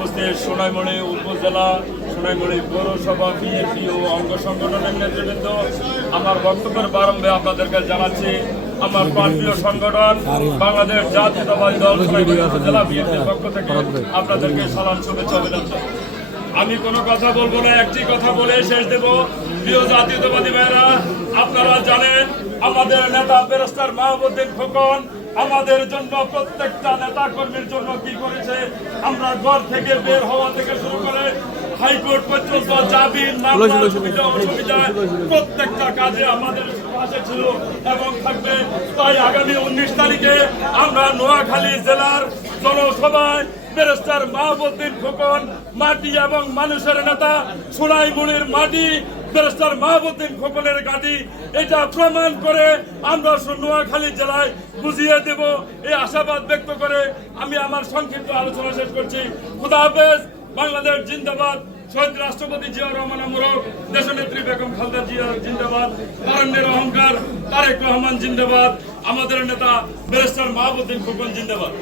উপস্থিত সোনাইমুড়ি উপজেলা, সোনাইমুড়ি পৌরসভা বিএনপি ও অঙ্গ সংগঠনের নেতৃবৃন্দ, আমার বক্তব্যের প্রারম্ভে আপনাদেরকে জানাচ্ছি আমার প্রান্তীয় সংগঠন বাংলাদেশ জাতীয়তাবাদী দল সোনাইমুড়ি উপজেলা বিএনপির পক্ষ থেকে আপনাদেরকে সালাম, শুভেচ্ছা, অভিনন্দন। আমি কোনো কথা বলবো না, একটি কথা বলে শেষ দেব। প্রিয় জাতীয়তাবাদী ভাইরা, আপনারা জানেন আমাদের নেতা ব্যারিস্টার মাহবুবউদ্দিন খোকন আমাদের জন্য, প্রত্যেকটা নেতা কর্মীর জন্য কি করেছে। আমরা ঘর থেকে বের হওয়া থেকে শুরু করে হাইকোর্ট পর্যন্ত জামিন, মামলা, অসুবিধা প্রত্যেকটা কাজে আমাদের পাশে ছিল এবং থাকবে। তাই আগামী 19 তারিখে আমরা নোয়াখালী জেলার জনসভায় ব্যারিস্টার মাহবুবউদ্দিন খোকন, মাটি এবং মানুষের নেতা, সোনাইমুড়ির মাটি ব্যারিস্টার মাহবুবউদ্দিন খোকনের গাড়ি, এটা প্রমাণ করে আমরা নোয়াখালী জেলায় বুঝিয়ে দেব, এই আশাবাদ ব্যক্ত করে আমি আমার সংক্ষিপ্ত আলোচনা শেষ করছি। খুদা হাফেজ। বাংলাদেশ জিন্দাবাদ। শহীদ রাষ্ট্রপতি জিয়াউর রহমান আমরক, দেশনেত্রী বেগম খালেদা জিয়া জিন্দাবাদ, তারুণ্যের অহংকার তারেক রহমান জিন্দাবাদ, আমাদের নেতা ব্যারিস্টার মাহবুবউদ্দিন খোকন জিন্দাবাদ।